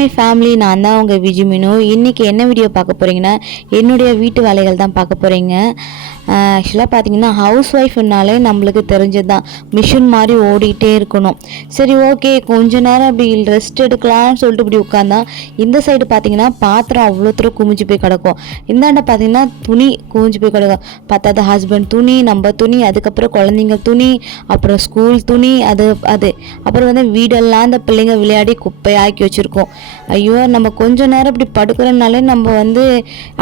Welcome my family. நான் தான் உங்கள் விஜிமினு. இன்றைக்கி என்ன வீடியோ பார்க்க போகிறீங்கன்னா, என்னுடைய வீட்டு வேலைகள் தான் பார்க்க போகிறீங்க. ஆக்சுவலாக பார்த்தீங்கன்னா ஹவுஸ் ஒய்ஃப்னாலே நம்மளுக்கு தெரிஞ்சது தான், மிஷின் மாதிரி ஓடிட்டே இருக்கணும். சரி ஓகே, கொஞ்ச நேரம் அப்படி ரெஸ்ட் எடுக்கலாம்னு சொல்லிட்டு இப்படி உட்காந்தா இந்த சைடு பார்த்தீங்கன்னா பாத்திரம் அவ்வளோத்தூரம் குமிஞ்சு போய் கிடக்கும். இந்தாண்ட பார்த்தீங்கன்னா துணி குமிஞ்சு போய் கிடக்கும். பத்தாவது ஹஸ்பண்ட் துணி, நம்ம துணி, அதுக்கப்புறம் குழந்தைங்க துணி, அப்புறம் ஸ்கூல் துணி, அது அப்புறம் வந்து வீடெல்லாம் அந்த பிள்ளைங்க விளையாடி குப்பையாக்கி வச்சுருக்கோம். ஐயோ, நம்ம கொஞ்ச நேரம் இப்படி படுக்கிறனாலே நம்ம வந்து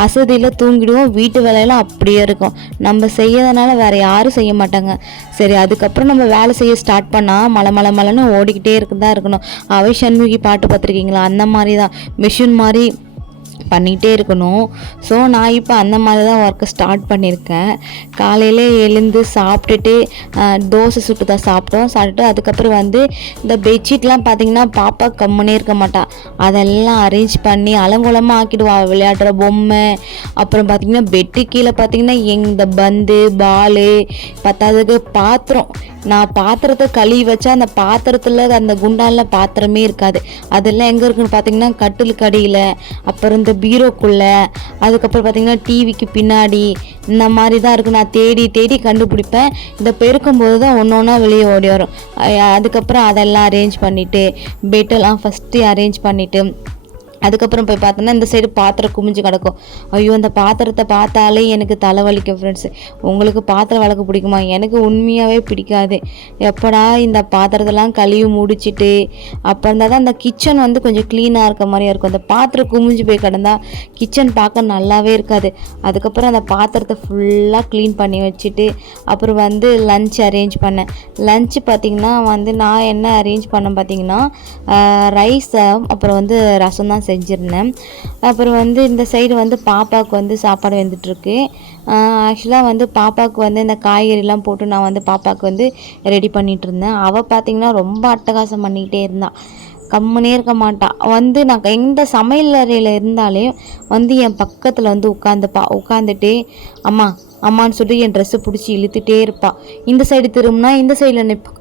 அசதியில் தூங்கிடுவோம். வீட்டு வேலையெல்லாம் அப்படியே இருக்கும். நம்ம செய்யறதுனால வேற யாரும் செய்ய மாட்டாங்க. சரி, அதுக்கப்புறம் நம்ம வேலை செய்ய ஸ்டார்ட் பண்ணால் மலைன்னு ஓடிக்கிட்டே இருக்குதான் இருக்கணும். அவை சண்முகி பாட்டு பார்த்துருக்கீங்களா? அந்த மாதிரி தான், மிஷின் மாதிரி பண்ணிகிட்டே இருக்கணும். ஸோ நான் இப்போ அந்த மாதிரி தான் ஒர்க்கை ஸ்டார்ட் பண்ணியிருக்கேன். காலையில் எழுந்து சாப்பிட்டுட்டு தோசை சுட்டு தான் சாப்பிட்டுட்டு அதுக்கப்புறம் வந்து இந்த பெட்ஷீட்லாம் பார்த்திங்கன்னா பாப்பா கம்முனே இருக்க மாட்டா. அதெல்லாம் அரேஞ்ச் பண்ணி அலங்கோலமாக ஆக்கிடுவா. விளையாடுற பொம்மை, அப்புறம் பார்த்திங்கன்னா பெட்டு கீழே பார்த்திங்கன்னா இந்த பந்து பாலு, பத்தாவதுக்கு பாத்திரம். நான் பாத்திரத்தை கழுவி வச்சா அந்த பாத்திரத்தில் அந்த குண்டானில் பாத்திரமே இருக்காது. அதெல்லாம் எங்கே இருக்குன்னு பார்த்தீங்கன்னா கட்டிலுக்கு அடியில், அப்புறம் இந்த பீரோக்குள்ளே, அதுக்கப்புறம் பார்த்தீங்கன்னா டிவிக்கு பின்னாடி, இந்த மாதிரி தான் இருக்குது. நான் தேடி கண்டுபிடிப்பேன். இந்த பெருக்கும் போது தான் ஒன்று ஒன்றா வெளியே ஓடி வரும். அதுக்கப்புறம் அதெல்லாம் அரேஞ்ச் பண்ணிவிட்டு பெட்டெல்லாம் ஃபஸ்ட்டு அரேஞ்ச் பண்ணிவிட்டு அதுக்கப்புறம் போய் பார்த்தோன்னா இந்த சைடு பாத்திரம் குமிஞ்சு கிடக்கும். ஐயோ, அந்த பாத்திரத்தை பார்த்தாலே எனக்கு தலைவலிக்கும் ஃப்ரெண்ட்ஸ். உங்களுக்கு பாத்திரம் வளர்க்க பிடிக்குமா? எனக்கு உண்மையாகவே பிடிக்காது. எப்படா இந்த பாத்திரத்தெல்லாம் கழுவி முடிச்சுட்டு அப்போ இருந்தால் தான் அந்த கிச்சன் வந்து கொஞ்சம் க்ளீனாக இருக்க மாதிரியா இருக்கும். அந்த பாத்திரம் குமிஞ்சு போய் கிடந்தா கிச்சன் பார்க்க நல்லாவே இருக்காது. அதுக்கப்புறம் அந்த பாத்திரத்தை ஃபுல்லாக க்ளீன் பண்ணி வச்சுட்டு அப்புறம் வந்து லன்ச் அரேஞ்ச் பண்ணேன். லன்ச்சு பார்த்திங்கன்னா வந்து நான் என்ன அரேஞ்ச் பண்ணேன் பார்த்திங்கன்னா ரைஸை அப்புறம் வந்து ரசம் தான் செஞ்சுருந்தேன். அப்புறம் வந்து இந்த சைடு வந்து பாப்பாவுக்கு வந்து சாப்பாடு வந்துட்டுருக்கு. ஆக்சுவலாக வந்து பாப்பாவுக்கு வந்து இந்த காய்கறிலாம் போட்டு நான் வந்து பாப்பாவுக்கு வந்து ரெடி பண்ணிகிட்டு இருந்தேன். அவள் பார்த்திங்கன்னா ரொம்ப அட்டகாசம் பண்ணிக்கிட்டே இருந்தாள். கம்முனே இருக்க மாட்டான். வந்து நான் எந்த சமையல் அறையில் இருந்தாலே வந்து என் பக்கத்தில் வந்து உட்காந்துட்டு அம்மான்னு சொல்லிட்டு என் ட்ரெஸ்ஸை பிடிச்சி இழுத்துட்டே இருப்பாள். இந்த சைடு திரும்பினா இந்த சைடில் நிற்பா,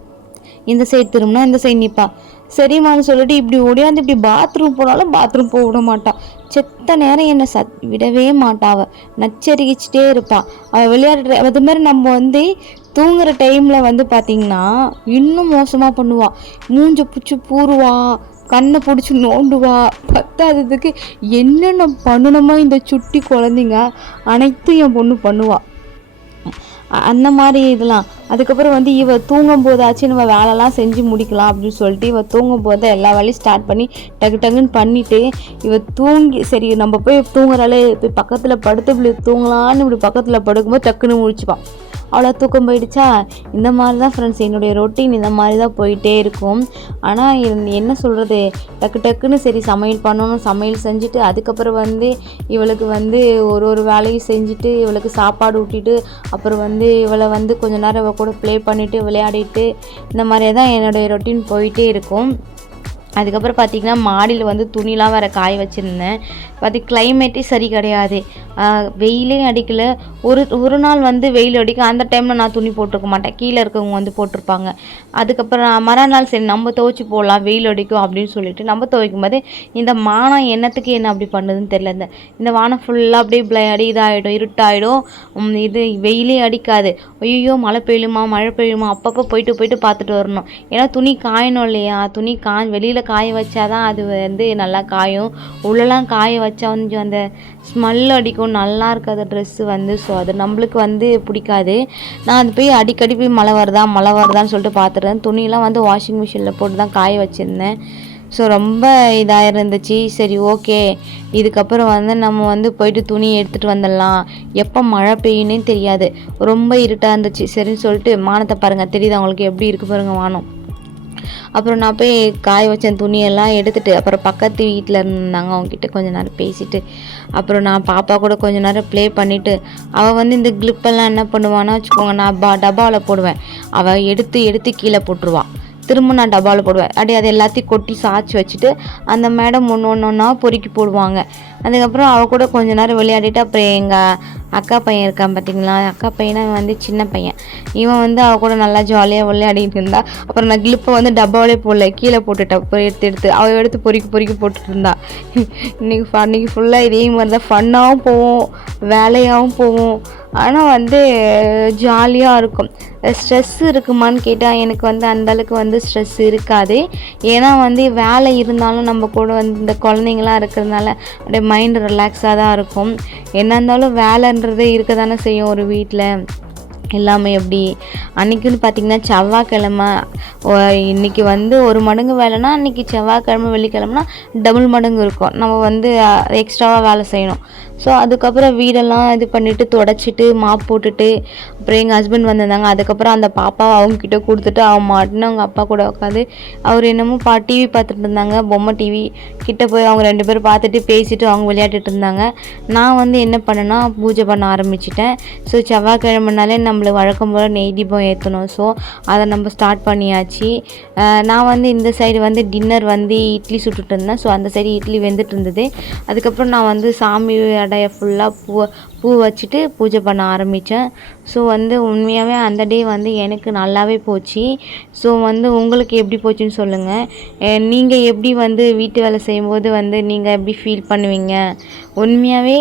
இந்த சைடு திரும்பினா இந்த சைடு நிற்பா. சரிம்மான்னு சொல்லிட்டு இப்படி ஓடியாந்து இப்படி பாத்ரூம் போனாலும் பாத்ரூம் போக விட மாட்டாள். செத்த நேரம் என்னை விடவே மாட்டா. அவள் நச்சரிக்கிச்சிட்டே இருப்பாள். அவள் விளையாடுற அது மாதிரி நம்ம வந்து தூங்குற டைமில் வந்து பார்த்திங்கன்னா இன்னும் மோசமாக பண்ணுவாள். மூஞ்ச பிடிச்சி பூருவா, கண்ணை பிடிச்சி நோண்டுவா. பத்தாததுக்கு என்னென்ன பண்ணணுமோ இந்த சுட்டி குழந்தைங்க அனைத்தும் என் பொண்ணு பண்ணுவாள். அந்த மாதிரி இதெல்லாம். அதுக்கப்புறம் வந்து இவ தூங்கும் போதாச்சும் நம்ம வேலைலாம் செஞ்சு முடிக்கலாம் அப்படின்னு சொல்லிட்டு இவ தூங்கும் போது எல்லா வேலையும் ஸ்டார்ட் பண்ணி டக்குன்னு பண்ணிவிட்டு இவ தூங்கி சரி நம்ம போய் தூங்குறாலே போய் பக்கத்தில் படுத்து இப்படி தூங்கலான்னு இப்படி பக்கத்தில் படுக்கும்போது டக்குன்னு முடிச்சுப்பான். அவ்வளோ தூக்கம் போயிடுச்சா. இந்த மாதிரி தான் ஃப்ரெண்ட்ஸ் என்னுடைய ரொட்டீன் இந்த மாதிரி தான் போயிட்டே இருக்கும். ஆனால் என்ன சொல்கிறது, டக்குன்னு சரி சமையல் பண்ணணும், சமையல் செஞ்சுட்டு அதுக்கப்புறம் வந்து இவளுக்கு வந்து ஒரு வேலையும் செஞ்சுட்டு இவளுக்கு சாப்பாடு ஊட்டிட்டு அப்புறம் வந்து இவளை வந்து கொஞ்ச நேரம் இவ கூட ப்ளே பண்ணிவிட்டு விளையாடிட்டு இந்த மாதிரியே தான் என்னுடைய ரொட்டீன் போயிட்டே இருக்கும். அதுக்கப்புறம் பார்த்திங்கன்னா மாடியில் வந்து துணிலாம் வேறு காய வச்சுருந்தேன். கிளைமேட்டே சரி கிடையாது, வெயிலே அடிக்கலை. ஒரு நாள் வந்து வெயில் அடிக்கும். அந்த டைமில் நான் துணி போட்டிருக்க மாட்டேன், கீழே இருக்கவங்க வந்து போட்டிருப்பாங்க. அதுக்கப்புறம் மறுநாள் சரி நம்ம துவைச்சி போடலாம், வெயில் அடிக்கும் அப்படின்னு சொல்லிட்டு நம்ம துவைக்கும் போது இந்த வானம் என்னத்துக்கு என்ன அப்படி பண்ணுதுன்னு தெரியல. இந்த வானம் ஃபுல்லாக அப்படியே பிளையாடி இதாகிடும், இருட்டாயிடும். இது வெயிலே அடிக்காது. ஐயோ மழை பெய்யுமா அப்பப்போ போயிட்டு பார்த்துட்டு வரணும். ஏன்னா துணி காயணும் இல்லையா? துணி வெளியில் காய வச்சாதான் அது வந்து நல்லா காயும். உள்ளெல்லாம் காய வச்சா கொஞ்சம் அந்த ஸ்மெல் அடிக்கும், நல்லா இருக்காது ட்ரெஸ்ஸு வந்து. ஸோ அது நம்மளுக்கு வந்து பிடிக்காது. நான் அது போய் அடிக்கடி போய் மழை வருதான்னு சொல்லிட்டு பார்த்துட்டேன். துணியெல்லாம் வந்து வாஷிங் மிஷினில் போட்டு தான் காய வச்சுருந்தேன். ஸோ ரொம்ப இதாக இருந்துச்சு. சரி ஓகே, இதுக்கப்புறம் வந்து நம்ம வந்து போயிட்டு துணி எடுத்துகிட்டு வந்துடலாம். எப்போ மழை பெய்யுன்னே தெரியாது, ரொம்ப இருட்டாக இருந்துச்சு. சரின்னு சொல்லிட்டு வானத்தை பாருங்கள், தெரியுது அவங்களுக்கு எப்படி இருக்குது பாருங்கள் வானம். அப்புறம் நான் போய் காய வச்சேன் துணியெல்லாம் எடுத்துகிட்டு அப்புறம் பக்கத்து வீட்டில் இருந்தாங்க, அவங்ககிட்ட கொஞ்சம் நேரம் பேசிவிட்டு அப்புறம் நான் பாப்பா கூட கொஞ்சம் நேரம் ப்ளே பண்ணிவிட்டு அவள் வந்து இந்த கிளிப்பெல்லாம் என்ன பண்ணுவான்னா வச்சுக்கோங்க, நான் டப்பாவில் போடுவேன், அவள் எடுத்து கீழே போட்டுருவாள். திரும்ப நான் டப்பாவில் போடுவேன். அப்படியே அது எல்லாத்தையும் கொட்டி சாய்ச்சி வச்சுட்டு அந்த மேடம் ஒன்றா பொறுக்கி போடுவாங்க. அதுக்கப்புறம் அவள் கூட கொஞ்ச நேரம் விளையாடிட்டு அப்புறம் எங்கள் அக்கா பையன் இருக்கான் பார்த்தீங்களா, அக்கா பையனை வந்து சின்ன பையன், இவன் வந்து அவள் கூட நல்லா ஜாலியாக விளையாடிட்டு இருந்தா. அப்புறம் நான் கிளிப்பை வந்து டப்பாவிலே போடல, கீழே போட்டுட்டேன். அப்புறம் எடுத்து அவள் எடுத்து பொறுக்கி போட்டுட்டு இருந்தா. இன்னைக்கு ஃபுல்லாக இதே மாதிரி தான் ஃபன்னாகவும் போவோம், வேலையாகவும் போவோம். ஆனால் வந்து ஜாலியாக இருக்கும். ஸ்ட்ரெஸ் இருக்குமான்னு கேட்டால் எனக்கு வந்து அந்தளவுக்கு வந்து ஸ்ட்ரெஸ் இருக்காது. ஏன்னா வந்து வேலை இருந்தாலும் நம்ம கூட வந்து இந்த குழந்தைங்களாம் இருக்கிறதுனால அப்படியே மைண்ட் ரிலாக்ஸாக தான் இருக்கும். என்ன இருந்தாலும் வேலைன்றது இருக்க தானே செய்யும் ஒரு வீட்டில். எல்லாமே எப்படி அன்றைக்கின்னு பார்த்திங்கன்னா செவ்வாய்க்கிழமை இன்றைக்கி வந்து ஒரு மடங்கு வேலைன்னா அன்றைக்கி செவ்வாய்க்கிழமை வெள்ளிக்கிழமைனா டபுள் மடங்கு இருக்கும். நம்ம வந்து எக்ஸ்ட்ராவாக வேலை செய்யணும். ஸோ அதுக்கப்புறம் வீடெல்லாம் இது பண்ணிவிட்டு தொடச்சிட்டு மாப் போட்டுட்டு அப்புறம் எங்கள் ஹஸ்பண்ட் வந்திருந்தாங்க. அதுக்கப்புறம் அந்த பாப்பாவை அவங்கக்கிட்ட கொடுத்துட்டு அவன் மாட்டின்னு அவங்க அப்பா கூட உட்காந்து அவர் என்னமோ டிவி பார்த்துட்டு இருந்தாங்க, பொம்மை டிவி கிட்ட போய் அவங்க 2 பேரும் பார்த்துட்டு பேசிட்டு அவங்க விளையாடிட்டு இருந்தாங்க. நான் வந்து என்ன பண்ணேன்னா பூஜை பண்ண ஆரம்பிச்சிட்டேன். ஸோ செவ்வாய்க்கிழமைனாலே நம்மளுக்கு வழக்கம் போல் நெய் தீபம் ஏற்றணும். ஸோ அதை நம்ம ஸ்டார்ட் பண்ணியாச்சு. நான் வந்து இந்த சைடு வந்து டின்னர் வந்து இட்லி சுட்டுட்டு இருந்தேன். ஸோ அந்த சைடு இட்லி வெந்துட்டு இருந்தது. அதுக்கப்புறம் நான் வந்து சாமி அடைய ஃபுல்லாக பூ வச்சுட்டு பூஜை பண்ண ஆரம்பித்தேன். ஸோ வந்து உண்மையாகவே அந்த டே வந்து எனக்கு நல்லாவே போச்சு. ஸோ வந்து உங்களுக்கு எப்படி போச்சுன்னு சொல்லுங்கள். நீங்கள் எப்படி வந்து வீட்டு வேலை செய்யும்போது வந்து நீங்கள் எப்படி ஃபீல் பண்ணுவீங்க? உண்மையாகவே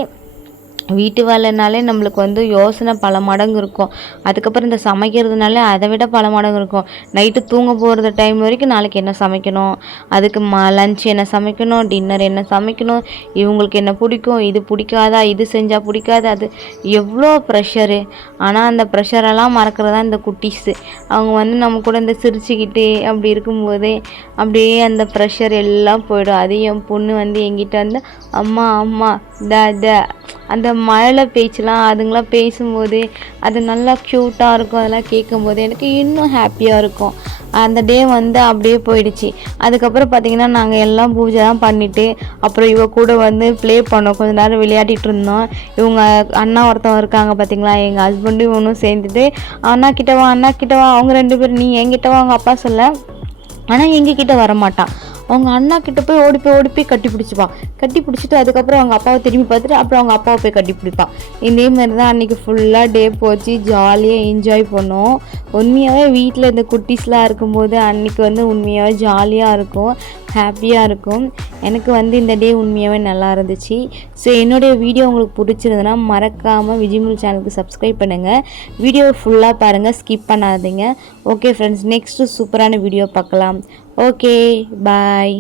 வீட்டு வேலைனாலே நம்மளுக்கு வந்து யோசனை பல மடங்கு இருக்கும். அதுக்கப்புறம் இந்த சமைக்கிறதுனாலே அதை விட பல மடங்கு இருக்கும். நைட்டு தூங்க போகிறது டைம் வரைக்கும் நாளைக்கு என்ன சமைக்கணும், அதுக்கு லன்ச் என்ன சமைக்கணும், டின்னர் என்ன சமைக்கணும், இவங்களுக்கு என்ன பிடிக்கும், இது பிடிக்காதா, இது செஞ்சால் பிடிக்காது, அது எவ்வளோ ப்ரெஷரு. ஆனால் அந்த ப்ரெஷரெல்லாம் மறக்கிறதா இந்த குட்டீஸு. அவங்க வந்து நம்ம கூட இந்த சிரிச்சுக்கிட்டு அப்படி இருக்கும்போதே அப்படியே அந்த ப்ரெஷர் எல்லாம் போயிடும். அது என் பொண்ணு வந்து என்கிட்ட வந்து அம்மா அம்மா த அந்த மழலை பேச்செலாம் அதுங்களாம் பேசும்போது அது நல்லா க்யூட்டாக இருக்கும். அதெல்லாம் கேட்கும்போது எனக்கு இன்னும் ஹாப்பியாக இருக்கும். அந்த டே வந்து அப்படியே போயிடுச்சு. அதுக்கப்புறம் பார்த்திங்கன்னா நாங்கள் எல்லாம் பூஜைலாம் பண்ணிவிட்டு அப்புறம் இவ கூட வந்து ப்ளே பண்ணோம். கொஞ்சம் நேரம் விளையாடிட்டு இருந்தோம். இவங்க அண்ணா ஒருத்தவங்க இருக்காங்க பார்த்திங்களா, எங்கள் ஹஸ்பண்டும் இவனும் சேர்ந்துட்டு அண்ணா கிட்ட வா அவங்க 2 பேரும் நீ என்கிட்ட வா அவங்க அப்பா சொல்ல. ஆனால் எங்ககிட்ட வரமாட்டான். அவங்க அண்ணா கிட்ட போய் ஓடி போய் கட்டி பிடிச்சிட்டு அதுக்கப்புறம் அவங்க அப்பாவை திரும்பி பார்த்துட்டு அப்புறம் அவங்க அப்பாவை போய் கட்டி பிடிப்பான். இதே மாதிரி தான் அன்றைக்கி ஃபுல்லாக டே போச்சு. ஜாலியாக என்ஜாய் பண்ணோம். உண்மையாகவே வீட்டில் இந்த குட்டீஸ்லாம் இருக்கும்போது அன்றைக்கி வந்து உண்மையாகவே ஜாலியாக இருக்கும், ஹாப்பியாக இருக்கும். எனக்கு வந்து இந்த டே உண்மையாகவே நல்லா இருந்துச்சு. ஸோ என்னுடைய வீடியோ உங்களுக்கு பிடிச்சிருந்ததுன்னா மறக்காமல் விஜிமுல் சேனலுக்கு சப்ஸ்கிரைப் பண்ணுங்கள். வீடியோ ஃபுல்லாக பாருங்கள், ஸ்கிப் பண்ணாதீங்க. ஓகே ஃப்ரெண்ட்ஸ், நெக்ஸ்ட்டு சூப்பரான வீடியோ பார்க்கலாம். ஓகே, பாய்.